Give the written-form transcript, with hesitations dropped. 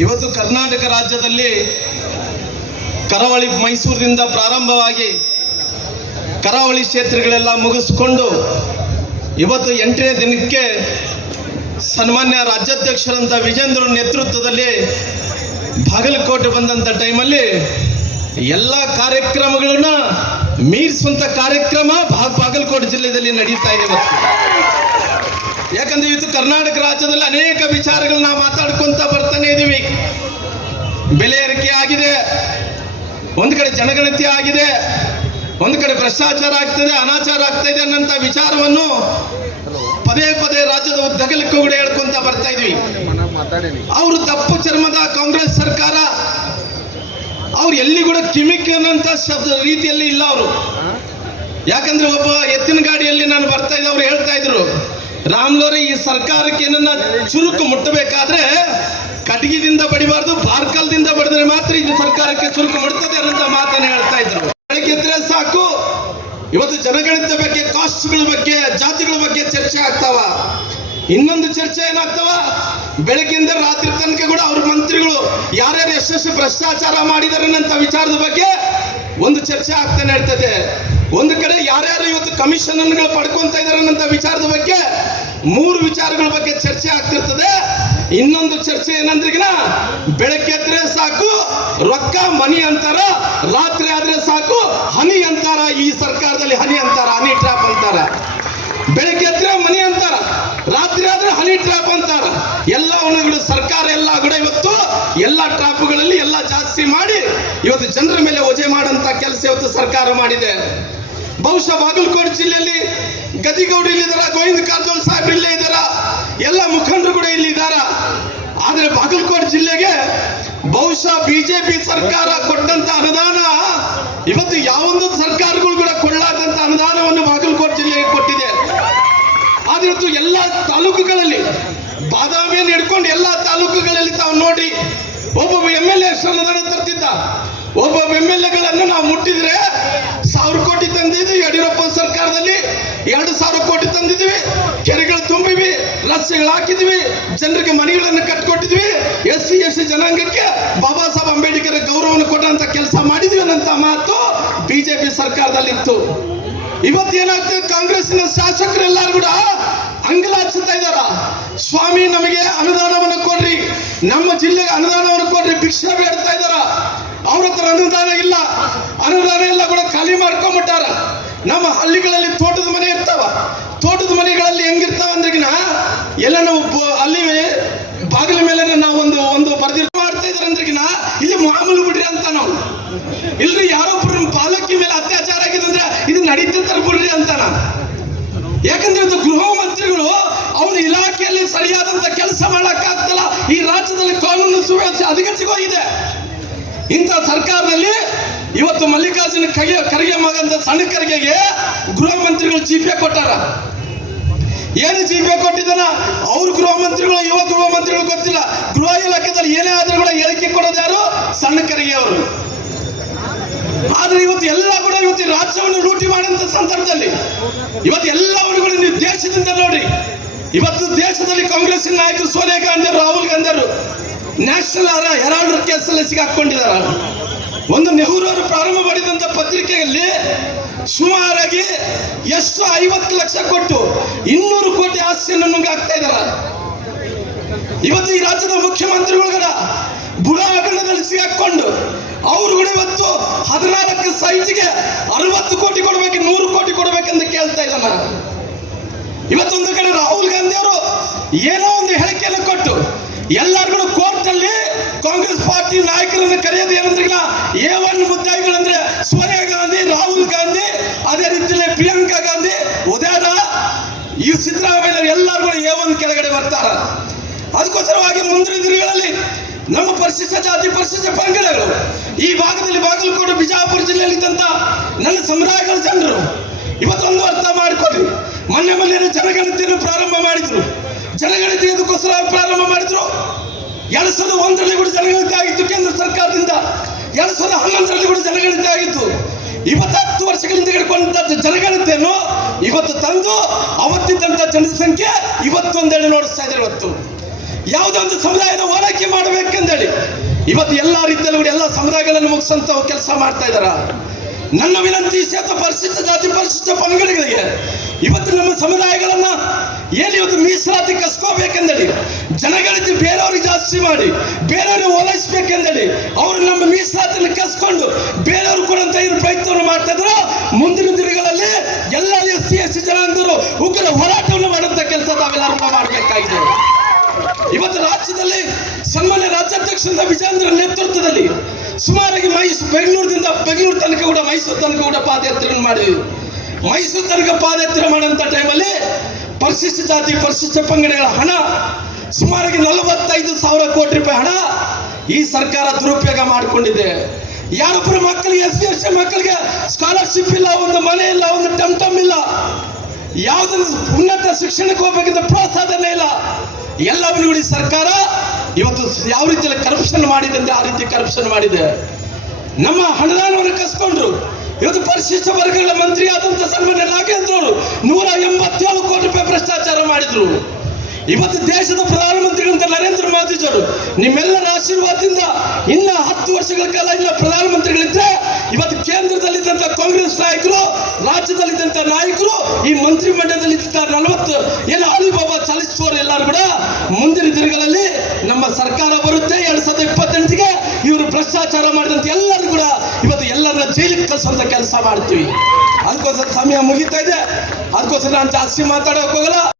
ಇವತ್ತು ಕರ್ನಾಟಕ ರಾಜ್ಯದಲ್ಲಿ ಕರಾವಳಿ ಮೈಸೂರಿನಿಂದ ಪ್ರಾರಂಭವಾಗಿ ಕರಾವಳಿ ಕ್ಷೇತ್ರಗಳೆಲ್ಲ ಮುಗಿಸ್ಕೊಂಡು ಇವತ್ತು 8ನೇ ದಿನಕ್ಕೆ ಸನ್ಮಾನ್ಯ ರಾಜ್ಯಾಧ್ಯಕ್ಷರಂತ ವಿಜೇಂದ್ರ ನೇತೃತ್ವದಲ್ಲಿ ಬಾಗಲಕೋಟೆ ಬಂದಂಥ ಟೈಮಲ್ಲಿ ಎಲ್ಲ ಕಾರ್ಯಕ್ರಮಗಳನ್ನ ಮೀರಿಸುವಂಥ ಕಾರ್ಯಕ್ರಮ ಬಾಗಲಕೋಟೆ ಜಿಲ್ಲೆಯಲ್ಲಿ ನಡೀತಾ ಇದೆ ಇವತ್ತು. ಯಾಕಂದ್ರೆ ಇವತ್ತು ಕರ್ನಾಟಕ ರಾಜ್ಯದಲ್ಲಿ ಅನೇಕ ವಿಚಾರಗಳನ್ನ ಮಾತಾಡ್ಕೊಂತ ಬರ್ತಾನೆ ಇದೀವಿ. ಬೆಲೆ ಏರಿಕೆ ಆಗಿದೆ, ಒಂದು ಕಡೆ ಜನಗಣತಿ ಆಗಿದೆ, ಒಂದು ಕಡೆ ಭ್ರಷ್ಟಾಚಾರ ಆಗ್ತದೆ, ಅನಾಚಾರ ಆಗ್ತಾ ಇದೆ ಅನ್ನೋಂಥ ವಿಚಾರವನ್ನು ಪದೇ ಪದೇ ರಾಜ್ಯದ ಉದ್ದಗಲಕ್ಕೂ ಕೂಡ ಹೇಳ್ಕೊಂತ ಬರ್ತಾ ಇದ್ವಿ. ಅವರು ತಪ್ಪು ಚರ್ಮದ ಕಾಂಗ್ರೆಸ್ ಸರ್ಕಾರ, ಅವ್ರು ಎಲ್ಲಿ ಕೂಡ ಕಿಮಿಕ್ ಅನ್ನೋಂಥ ಶಬ್ದ ರೀತಿಯಲ್ಲಿ ಇಲ್ಲ ಅವರು. ಯಾಕಂದ್ರೆ ಒಬ್ಬ ಎತ್ತಿನ ಗಾಡಿಯಲ್ಲಿ ನಾನು ಬರ್ತಾ ಇದ್ದೆ, ಅವ್ರು ಹೇಳ್ತಾ ಇದ್ರು, ರಾಮ್ಲೋರೆ ಈ ಸರ್ಕಾರಕ್ಕೆ ಏನನ್ನ ಚುರುಕು ಮುಟ್ಟಬೇಕಾದ್ರೆ ಕಟಗಿದಿಂದ ಬಡಿಬಾರ್ದು, ಬಾರ್ಕಲ್ದಿಂದ ಬಡಿದ್ರೆ ಮಾತ್ರ ಇದು ಸರ್ಕಾರಕ್ಕೆ ಚುರುಕು ಮುಟ್ತದೆ ಅನ್ನೋ ಮಾತನ್ನ ಹೇಳ್ತಾ ಇದ್ರು. ಬೆಳಗ್ಗೆ ಎದ್ರೆ ಸಾಕು, ಇವತ್ತು ಜನಗಣತಿ ಬಗ್ಗೆ, ಕಾಸ್ಟ್ಗಳ ಬಗ್ಗೆ, ಜಾತಿಗಳ ಬಗ್ಗೆ ಚರ್ಚೆ ಆಗ್ತಾವ. ಇನ್ನೊಂದು ಚರ್ಚೆ ಏನಾಗ್ತಾವ, ಬೆಳಗ್ಗೆಯಿಂದ ರಾತ್ರಿ ತನಕ ಕೂಡ ಅವ್ರ ಮಂತ್ರಿಗಳು ಯಾರ್ಯಾರು ಎಷ್ಟೆಷ್ಟು ಭ್ರಷ್ಟಾಚಾರ ಮಾಡಿದಾರೆ ಅನ್ನೋ ವಿಚಾರದ ಬಗ್ಗೆ ಒಂದು ಚರ್ಚೆ ಆಗ್ತಾನೆ ಇರ್ತದೆ. ಒಂದು ಕಡೆ ಯಾರ್ಯಾರು ಇವತ್ತು ಕಮಿಷನ್ಗಳು ಪಡ್ಕೊಂತ ಇದಾರೆ ಅನ್ನೋ ವಿಚಾರದ ಬಗ್ಗೆ 3 ವಿಚಾರಗಳ ಬಗ್ಗೆ ಚರ್ಚೆ ಆಗ್ತಿರ್ತದೆ. ಇನ್ನೊಂದು ಚರ್ಚೆ ಏನಂದ್ರಿಗಿನ ಬೆಳಗ್ಗೆ ಎದ್ರೆ ಸಾಕು ರೊಕ್ಕ ಮನಿ ಅಂತಾರ, ರಾತ್ರಿ ಆದ್ರೆ ಸಾಕು ಹನಿ ಅಂತಾರ. ಈ ಸರ್ಕಾರದಲ್ಲಿ ಹನಿ ಅಂತಾರ, ಹನಿ ಟ್ರ್ಯಾಪ್ ಅಂತಾರ. ಬೆಳಗ್ಗೆ ಎದ್ರೆ ಮನಿ ಅಂತಾರ, ರಾತ್ರಿ ಆದ್ರೆ ಹನಿ ಟ್ರ್ಯಾಪ್ ಅಂತಾರ. ಎಲ್ಲ ಅವನುಗಳು ಸರ್ಕಾರ ಎಲ್ಲ ಕೂಡ ಇವತ್ತು ಎಲ್ಲ ಟ್ರ್ಯಾಪ್ಗಳಲ್ಲಿ ಎಲ್ಲ ಜಾಸ್ತಿ ಮಾಡಿ ಇವತ್ತು ಜನರ ಮೇಲೆ ವಜೆ ಮಾಡಂತ ಕೆಲಸ ಇವತ್ತು ಸರ್ಕಾರ ಮಾಡಿದೆ. ಬಹುಶಃ ಬಾಗಲಕೋಟೆ ಜಿಲ್ಲೆಯಲ್ಲಿ ಗದಿಗೌಡ ಇಲ್ಲಿದ್ದಾರ, ಗೋವಿಂದ ಕಾರಜೋಳ ಸಾಹೇಬ್ರು ಇಲ್ಲೇ ಇದ್ದಾರ, ಎಲ್ಲ ಮುಖಂಡರು ಕೂಡ ಇಲ್ಲಿ ಇದ್ದಾರ. ಆದ್ರೆ ಬಾಗಲಕೋಟೆ ಜಿಲ್ಲೆಗೆ ಬಹುಶಃ ಬಿಜೆಪಿ ಸರ್ಕಾರ ಕೊಟ್ಟಂತ ಅನುದಾನ ಇವತ್ತು ಯಾವೊಂದು ಸರ್ಕಾರಗಳು ಕೂಡ ಕೊಳ್ಳಾದಂತ ಅನುದಾನವನ್ನು ಬಾಗಲಕೋಟೆ ಜಿಲ್ಲೆಗೆ ಕೊಟ್ಟಿದೆ. ಆದ್ರೆ ಇವತ್ತು ಎಲ್ಲ ತಾಲೂಕುಗಳಲ್ಲಿ ಬಾದಾಮಿಯನ್ನು ಹಿಡ್ಕೊಂಡು ಎಲ್ಲ ತಾಲೂಕುಗಳಲ್ಲಿ ತಾವು ನೋಡಿ, ಒಬ್ಬೊಬ್ಬ MLA ಎಷ್ಟು ಅನುದಾನ ತರ್ತಿದ್ದ. ಒಬ್ಬೊಬ್ಬ MLAಗಳನ್ನು ನಾವು ಮುಟ್ಟಿದ್ರೆ 1000 ಕೋಟಿ ತಂದಿದ್ವಿ. ಯಡಿಯೂರಪ್ಪ ಸರ್ಕಾರದಲ್ಲಿ 2000 ಕೋಟಿ ತಂದಿದ್ವಿ, ಕೆರೆಗಳು ತುಂಬಿವಿ, ರಸ್ತೆಗಳು ಹಾಕಿದ್ವಿ, ಜನರಿಗೆ ಮನೆಗಳನ್ನು ಕಟ್ಕೊಟ್ಟಿದ್ವಿ, SC ಜನಾಂಗಕ್ಕೆ ಬಾಬಾ ಸಾಹೇಬ್ ಅಂಬೇಡ್ಕರ್ ಗೌರವವನ್ನು ಕೊಟ್ಟಂತ ಕೆಲಸ ಮಾಡಿದ್ವಿ ಅನ್ನಂತ ಮಾತು ಬಿಜೆಪಿ ಸರ್ಕಾರದಲ್ಲಿತ್ತು. ಇವತ್ತೇನಾಗ್ತದೆ, ಕಾಂಗ್ರೆಸ್ನ ಶಾಸಕರೆಲ್ಲರೂ ಕೂಡ ಅಂಗಲಾಚಿಸ್ತಾ ಇದ್ದಾರ. ಸ್ವಾಮಿ ನಮಗೆ ಅನುದಾನವನ್ನು ಕೊಡ್ರಿ, ನಮ್ಮ ಜಿಲ್ಲೆಗೆ ಅನುದಾನವನ್ನು ಕೊಡ್ರಿ, ಭಿಕ್ಷೆ ಬೇಡ್ತಾ ಇದ್ದಾರ. ಅವ್ರ ಹತ್ರ ಅನುದಾನ ಇಲ್ಲ, ಅನುದಾನ ಎಲ್ಲ ಕೂಡ ಖಾಲಿ ಮಾಡ್ಕೊಂಡ್ಬಿಟ್ಟಾರ. ನಮ್ಮ ಹಳ್ಳಿಗಳಲ್ಲಿ ತೋಟದ ಮನೆ ಇರ್ತಾವ, ತೋಟದ ಮನೆಗಳಲ್ಲಿ ಹೆಂಗಿರ್ತಾವ ಅಂದ್ರಿಗಿನ ಎಲ್ಲ ನಾವು ಅಲ್ಲಿ ಬಾಗಿಲ ಮೇಲೆ ನಾವು ಒಂದು ಬರ್ದಿರ್ ಮಾಡ್ತಾ ಇದಾರೆ ಅಂದ್ರಿಗಿನ ಇಲ್ಲಿ ಮಾಮೂಲು ಬಿಡ್ರಿ ಅಂತ ನಾವು. ಇಲ್ರಿ ಯಾರೊಬ್ರು ಬಾಲಕಿ ಮೇಲೆ ಅತ್ಯಾಚಾರ ಆಗಿದೆ ಅಂದ್ರೆ ಇದು ನಡೀತಿರ್ತಾರ ಬಿಡ್ರಿ ಅಂತಾನ. ಯಾಕಂದ್ರೆ ಇವತ್ತು ಗೃಹ ಮಂತ್ರಿಗಳು ಅವನ ಇಲಾಖೆಯಲ್ಲಿ ಸರಿಯಾದಂತ ಕೆಲಸ ಮಾಡಕ್ಕಾಗ್ತಲ್ಲ. ಈ ರಾಜ್ಯದಲ್ಲಿ ಕಾನೂನು ಸುವ್ಯವಸ್ಥೆ ಹದಗೆಟ್ಟಿಗೋಗಿದೆ. ಇಂಥ ಸರ್ಕಾರದಲ್ಲಿ ಇವತ್ತು ಮಲ್ಲಿಕಾರ್ಜುನ ಖರ್ಗೆ ಮಗಂತ ಸಣ್ಣ ಖರ್ಗೆಗೆ ಗೃಹ ಮಂತ್ರಿಗಳು ಜೀಪೆ ಕೊಟ್ಟಾರ. ಏನು ಜೀಪೆ ಕೊಟ್ಟಿದ್ದಾನ ಅವ್ರ ಗೃಹ ಮಂತ್ರಿಗಳು, ಯುವ ಗೃಹ ಮಂತ್ರಿಗಳು ಗೊತ್ತಿಲ್ಲ. ಗೃಹ ಇಲಾಖೆದಲ್ಲಿ ಏನೇ ಆದ್ರೂ ಕೂಡ ಹೇಳಿಕೆ ಕೊಡೋದು ಯಾರು? ಸಣ್ಣ ಖರ್ಗೆ ಅವರು. ಆದ್ರೆ ಇವತ್ತು ಎಲ್ಲ ಕೂಡ ಇವತ್ತು ರಾಜ್ಯವನ್ನು ಲೂಟಿ ಮಾಡುವಂತ ಸಂದರ್ಭದಲ್ಲಿ ಇವತ್ತು ಎಲ್ಲವರು ಕೂಡ ನೀವು ದೇಶದಿಂದ ನೋಡಿ, ಇವತ್ತು ದೇಶದಲ್ಲಿ ಕಾಂಗ್ರೆಸ್ಸಿನ ನಾಯಕರು ಸೋನಿಯಾ ಗಾಂಧಿ, ರಾಹುಲ್ ಗಾಂಧಿ ಅವರು ನ್ಯಾಷನಲ್ ಹೆರಾಲ್ಡ್ ಕೇಸಲ್ಲಿ ಸಿಗಾಕೊಂಡಿದ್ದಾರೆ. ಒಂದು ನೆಹರು ಅವರು ಪ್ರಾರಂಭ ಮಾಡಿದಂತ ಪತ್ರಿಕೆಯಲ್ಲಿ ಸುಮಾರಾಗಿ ಎಷ್ಟು 50 ಲಕ್ಷ ಕೊಟ್ಟು 200 ಕೋಟಿ ಆಸ್ತಿಯನ್ನು ನುಂಗಾಕ್ತಾ ಇದ್ದಾರೆ. ಇವತ್ತು ಈ ರಾಜ್ಯದ ಮುಖ್ಯಮಂತ್ರಿಗಳ ಬುಡ ಹಗರಣದಲ್ಲಿ ಸಿಗಾಕೊಂಡು ಅವರು ಕೂಡ ಇವತ್ತು 14 ಸೈಟ್ಗೆ 60 ಕೋಟಿ ಕೊಡ್ಬೇಕು, 100 ಕೋಟಿ ಕೊಡ್ಬೇಕೆಂದು ಕೇಳ್ತಾ ಇದ್ದಾನ. ಇವತ್ತೊಂದು ಕಡೆ ರಾಹುಲ್ ಗಾಂಧಿ ಅವರು ಏನೋ ಒಂದು ಹೇಳಿಕೆಯನ್ನು ಕೊಟ್ಟು ಎಲ್ಲರಿಗೂ ಕೋರ್ಟ್ ಅಲ್ಲಿ ಕಾಂಗ್ರೆಸ್ ಪಾರ್ಟಿ ನಾಯಕರನ್ನು ಕರೆಯೋದು ಏನಂದ್ರೆ A1 ಮುದ್ದಾಯಿಗಳಂದ್ರೆ ಸೋನಿಯಾ ಗಾಂಧಿ, ರಾಹುಲ್ ಗಾಂಧಿ, ಅದೇ ರೀತಿಯಲ್ಲಿ ಪ್ರಿಯಾಂಕಾ ಗಾಂಧಿ, ಉದಯದ ಈ ಸಿದ್ದರಾಮಯ್ಯ ಎಲ್ಲರೂ A1 ಕೆಳಗಡೆ ಬರ್ತಾರ. ಅದಕ್ಕೋಸ್ಕರವಾಗಿ ಮುಂದಿನ ದಿನಗಳಲ್ಲಿ ನಮ್ಮ ಪರಿಶಿಷ್ಟ ಜಾತಿ, ಪರಿಶಿಷ್ಟ ಪಂಗಡಗಳು ಈ ಭಾಗದಲ್ಲಿ ಬಾಗಲಕೋಟೆ, ಬಿಜಾಪುರ ಜಿಲ್ಲೆಯಲ್ಲಿ ಇದ್ದಂತ ನನ್ನ ಸಮುದಾಯಗಳ ಜನರು ಇವತ್ತೊಂದು ಅರ್ಥ ಮಾಡಿಕೊಡ್ರಿ. ಮೊನ್ನೆ ಜನಗಣತಿಯನ್ನು ಪ್ರಾರಂಭ ಮಾಡಿದ್ರು. ಜನಗಣತಿ ಅದಕ್ಕೋಸ್ಕರ ಪ್ರಾರಂಭ ಮಾಡಿದ್ರು. 2001ರಲ್ಲಿ ಕೂಡ ಜನಗಣತಿ ಆಗಿತ್ತು ಕೇಂದ್ರ ಸರ್ಕಾರದಿಂದ, 2011ರಲ್ಲಿ ಕೂಡ ಜನಗಣತಿ ಆಗಿತ್ತು. 10 ವರ್ಷಗಳಿಂದ ಹಿಡ್ಕೊಂಡಂತ ಜನಗಣತಿಯನ್ನು ಇವತ್ತು ತಂದು ಅವತ್ತಿದ್ದಂತ ಜನಸಂಖ್ಯೆ ಇವತ್ತೊಂದೆಡೆ ನೋಡಿಸ್ತಾ ಇದ್ದಾರೆ. ಇವತ್ತು ಯಾವುದೋ ಒಂದು ಸಮುದಾಯದ ಓಲೈಕೆ ಮಾಡಬೇಕೆಂದೇಳಿ ಇವತ್ತು ಎಲ್ಲ ರೀತಿಯಲ್ಲೂ ಕೂಡ ಎಲ್ಲ ಸಮುದಾಯಗಳನ್ನು ಮುಗಿಸಂತ ಕೆಲಸ ಮಾಡ್ತಾ ಇದ್ದಾರ. ನನ್ನ ವಿನಂತಿ ಸೇತ ಪರಿಶಿಷ್ಟ ಜಾತಿ ಪರಿಶಿಷ್ಟ ಪಂಗಡಗಳಿಗೆ ಇವತ್ತು ನಮ್ಮ ಸಮುದಾಯಗಳನ್ನ ಏನು ಇವತ್ತು ಮೀಸಲಾತಿ ಕಸ್ಕೋಬೇಕೆಂದೇಳಿ ಜನಗಳಿಗೆ ಬೇರೆಯವ್ರಿಗೆ ಜಾಸ್ತಿ ಮಾಡಿ ಬೇರೆಯವ್ರಿಗೆ ಓಲೈಸ್ಬೇಕೆಂದೇಳಿ ಅವರು ನಮ್ಮ ಮೀಸಲಾತಿಯನ್ನು ಕಸ್ಕೊಂಡು ಬೇರೆಯವ್ರು ಕೊಡಂತ ಇರೋ ಪ್ರಯತ್ನವನ್ನು ಮಾಡ್ತಾ ಇದ್ರು. ಮುಂದಿನ ದಿನಗಳಲ್ಲಿ ಎಲ್ಲ SC ಜನಾಂಗದವರು ಉಗ್ರ ಹೋರಾಟವನ್ನು ಮಾಡುವಂತ ಕೆಲಸ ತಾವೆಲ್ಲರೂ ಮಾಡಬೇಕಾಗಿದೆ. ಇವತ್ತು ರಾಜ್ಯದಲ್ಲಿ ಸನ್ಮಾನ್ಯ ರಾಜ್ಯಾಧ್ಯಕ್ಷರಾದ ವಿಜೇಂದ್ರ ನೇತೃತ್ವದಲ್ಲಿ ಸುಮಾರಾಗಿ ಬೆಂಗಳೂರು ತನಕ ಕೂಡ ಮೈಸೂರು ತನಕ ಕೂಡ ಪಾದಯಾತ್ರೆಯನ್ನು ಮಾಡಿದ್ವಿ. ಮೈಸೂರು ತನಕ ಪಾದಯಾತ್ರೆ ಮಾಡುವಂತ ಟೈಮಲ್ಲಿ ಪರಿಶಿಷ್ಟ ಜಾತಿ ಪರಿಶಿಷ್ಟ ಪಂಗಡಗಳ ಹಣ ಸುಮಾರಾಗಿ 45,000 ಕೋಟಿ ರೂಪಾಯಿ ಹಣ ಈ ಸರ್ಕಾರ ದುರುಪಯೋಗ ಮಾಡಿಕೊಂಡಿದೆ. ಯಾರೊಬ್ಬರ ಮಕ್ಕಳಿಗೆ SC ಮಕ್ಕಳಿಗೆ ಸ್ಕಾಲರ್ಶಿಪ್ ಇಲ್ಲ, ಒಂದು ಮನೆ ಇಲ್ಲ, ಒಂದು ಟಮ್ ಇಲ್ಲ, ಯಾವುದನ್ನು ಉನ್ನತ ಶಿಕ್ಷಣಕ್ಕೆ ಹೋಗ್ಬೇಕಂತ ಪ್ರೋತ್ಸಾಹನೇ ಇಲ್ಲ. ಎಲ್ಲವನ್ನು ನೋಡಿ ಸರ್ಕಾರ ಇವತ್ತು ಯಾವ ರೀತಿಯಲ್ಲಿ ಕರಪ್ಷನ್ ಮಾಡಿದೆ ಅಂದ್ರೆ ಆ ರೀತಿ ಕರಪ್ಷನ್ ಮಾಡಿದೆ. ನಮ್ಮ ಹಣದಾನವನ್ನು ಕಸ್ಕೊಂಡ್ರು. ಇವತ್ತು ಪರಿಶಿಷ್ಟ ವರ್ಗಗಳ ಮಂತ್ರಿ ಆದಂತ ಸನ್ಮಾನ್ಯ ನಾಗೇಂದ್ರ ಅವರು 187 ಕೋಟಿ ರೂಪಾಯಿ ಭ್ರಷ್ಟಾಚಾರ ಮಾಡಿದ್ರು. ಇವತ್ತು ದೇಶದ ಪ್ರಧಾನಮಂತ್ರಿಗಳಂತ ನರೇಂದ್ರ ಮೋದಿಜಿಯವರು ನಿಮ್ಮೆಲ್ಲರ ಆಶೀರ್ವಾದದಿಂದ ಇನ್ನ 10 ವರ್ಷಗಳ ಕಾಲ ಇನ್ನ ಪ್ರಧಾನಮಂತ್ರಿಗಳಿದ್ರೆ ಇವತ್ತು ಕೇಂದ್ರದಲ್ಲಿದ್ದಂತ ಕಾಂಗ್ರೆಸ್ ನಾಯಕರು, ರಾಜ್ಯದಲ್ಲಿದ್ದಂತ ನಾಯಕರು, ಈ ಮಂತ್ರಿ ಮಂಡಲದಲ್ಲಿದ್ದಂತ 40 ಏನು ಅಲಿಬಾಬಾ ಚಾಲಿಸುವವರು ಎಲ್ಲರೂ ಕೂಡ ಮುಂದಿನ ದಿನಗಳಲ್ಲಿ ನಮ್ಮ ಸರ್ಕಾರ ಬರುತ್ತೆ 2028ಗೆ ಇವರು ಭ್ರಷ್ಟಾಚಾರ ಮಾಡಿದಂತ ಎಲ್ಲರೂ ಕೂಡ ಇವತ್ತು ಎಲ್ಲರನ್ನ ಜೈಲಿಗೆ ಕಳಿಸುವಂತ ಕೆಲಸ ಮಾಡ್ತೀವಿ. ಅದಕ್ಕೋಸ್ಕರ ಸಮಯ ಮುಗಿತಾ ಇದೆ. ಅದಕ್ಕೋಸ್ಕರ ನಾನು ಜಾಸ್ತಿ ಮಾತಾಡೋಕೆ ಹೋಗಲ್ಲ.